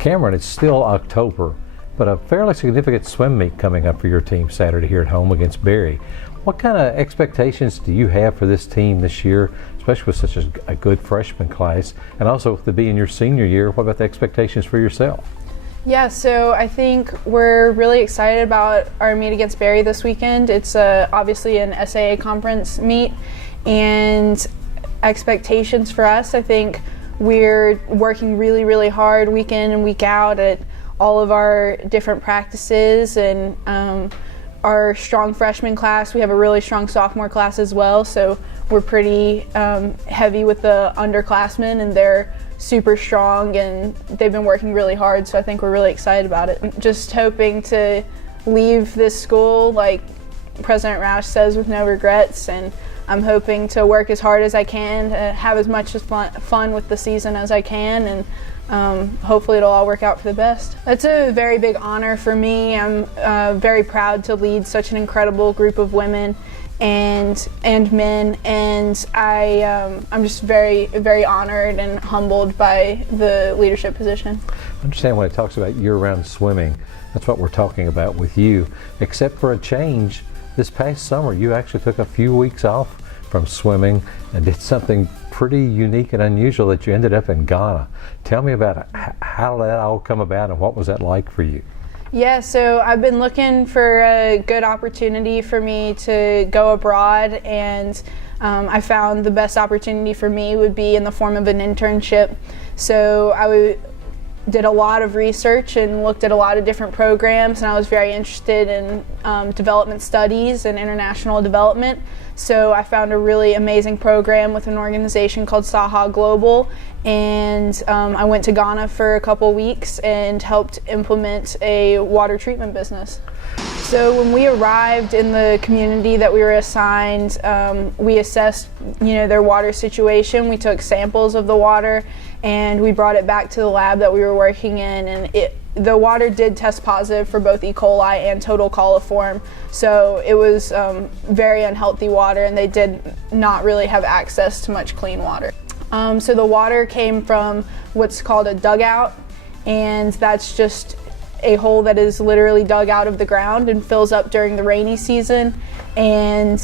Cameron, it's still October, but a fairly significant swim meet coming up for your team Saturday here at home against Berry. What kind of expectations do you have for this team this year, especially with such a good freshman class, and also to be in your senior year? What about the expectations for yourself? Yeah, so I think we're really excited about our meet against Berry this weekend. It's obviously an SAA conference meet, and expectations for us, I think we're working really, really hard week in and week out at all of our different practices, and our strong freshman class. We have a really strong sophomore class as well, so we're pretty heavy with the underclassmen, and they're super strong and they've been working really hard, so I think we're really excited about it. Just hoping to leave this school, like President Roush says, with no regrets, and I'm hoping to work as hard as I can, have as much fun with the season as I can, and hopefully it'll all work out for the best. It's a very big honor for me. I'm very proud to lead such an incredible group of women and men, and I'm just very, very honored and humbled by the leadership position. I understand when it talks about year-round swimming, that's what we're talking about with you, except for a change. This past summer, you actually took a few weeks off from swimming and did something pretty unique and unusual that you ended up in Ghana. Tell me about it. How did that all come about, and what was that like for you? Yeah, so I've been looking for a good opportunity for me to go abroad, and I found the best opportunity for me would be in the form of an internship. So I did a lot of research and looked at a lot of different programs, and I was very interested in development studies and international development. So I found a really amazing program with an organization called Saha Global, and I went to Ghana for a couple weeks and helped implement a water treatment business. So when we arrived in the community that we were assigned, we assessed, their water situation. We took samples of the water and we brought it back to the lab that we were working in, and the water did test positive for both E. coli and total coliform. So it was very unhealthy water, and they did not really have access to much clean water. So the water came from what's called a dugout, and that's just a hole that is literally dug out of the ground and fills up during the rainy season, and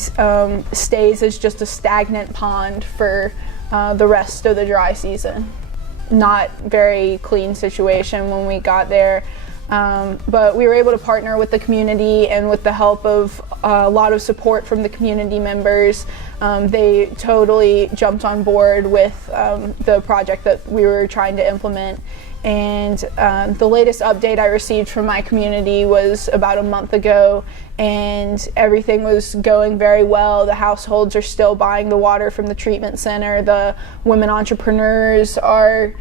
stays as just a stagnant pond for the rest of the dry season. Not very clean situation when we got there, but we were able to partner with the community, and with the help of a lot of support from the community members, they totally jumped on board with the project that we were trying to implement. And the latest update I received from my community was about a month ago, and everything was going very well. The households are still buying the water from the treatment center. The women entrepreneurs are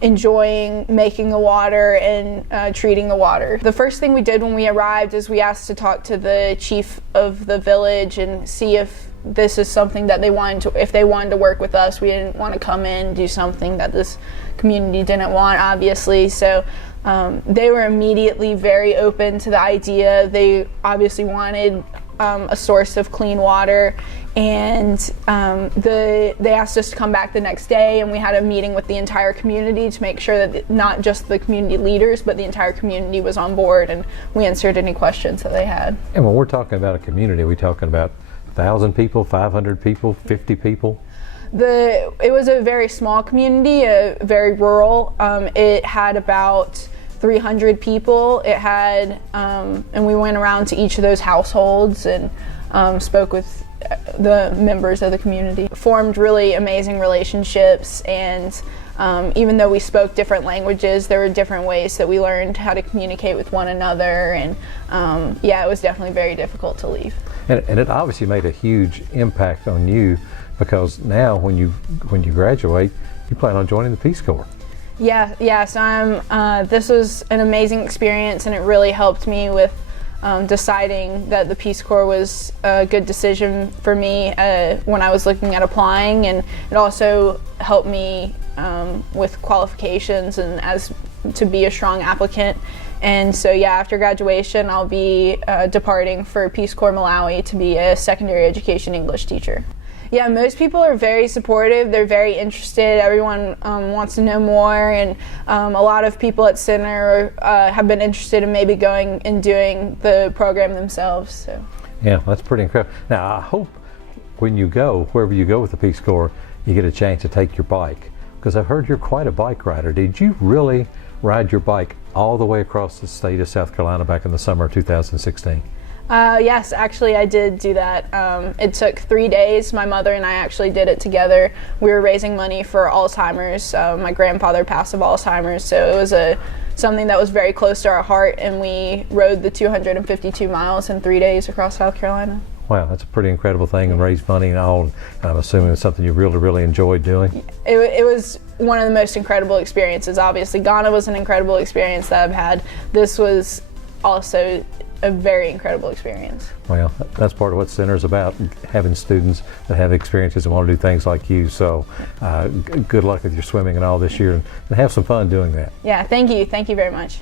enjoying making the water and treating the water. The first thing we did when we arrived is we asked to talk to the chief of the village and see if this is something that if they wanted to work with us. We didn't want to come in and do something that this community didn't want, obviously. So they were immediately very open to the idea. They obviously wanted a source of clean water, and they asked us to come back the next day, and we had a meeting with the entire community to make sure that not just the community leaders, but the entire community was on board, and we answered any questions that they had. And when we're talking about a community, are we talking about 1,000 people, 500 people, 50 people? It was a very small community, very rural. It had about 300 people. It had, and we went around to each of those households and spoke with the members of the community. Formed really amazing relationships, and even though we spoke different languages, there were different ways that we learned how to communicate with one another, and it was definitely very difficult to leave. And it obviously made a huge impact on you, because now when you graduate, you plan on joining the Peace Corps. Yeah. So this was an amazing experience, and it really helped me with deciding that the Peace Corps was a good decision for me when I was looking at applying, and it also helped me with qualifications and to be a strong applicant. And so after graduation, I'll be departing for Peace Corps Malawi to be a secondary education English teacher. Yeah, most people are very supportive. They're very interested. Everyone wants to know more, and a lot of people at Center have been interested in maybe going and doing the program themselves. So. Yeah, that's pretty incredible. Now, I hope when you go, wherever you go with the Peace Corps, you get a chance to take your bike, because I've heard you're quite a bike rider. Did you really ride your bike all the way across the state of South Carolina back in the summer of 2016? Yes, actually I did do that. It took 3 days. My mother and I actually did it together. We were raising money for Alzheimer's. My grandfather passed of Alzheimer's, so it was something that was very close to our heart, and we rode the 252 miles in 3 days across South Carolina. Wow, that's a pretty incredible thing, and raise money and all. And I'm assuming it's something you really, really enjoyed doing. It was one of the most incredible experiences. Obviously, Ghana was an incredible experience that I've had. This was also a very incredible experience. Well, that's part of what Center is about, having students that have experiences and want to do things like you. So good luck with your swimming and all this year, and have some fun doing that. Yeah, thank you. Thank you very much.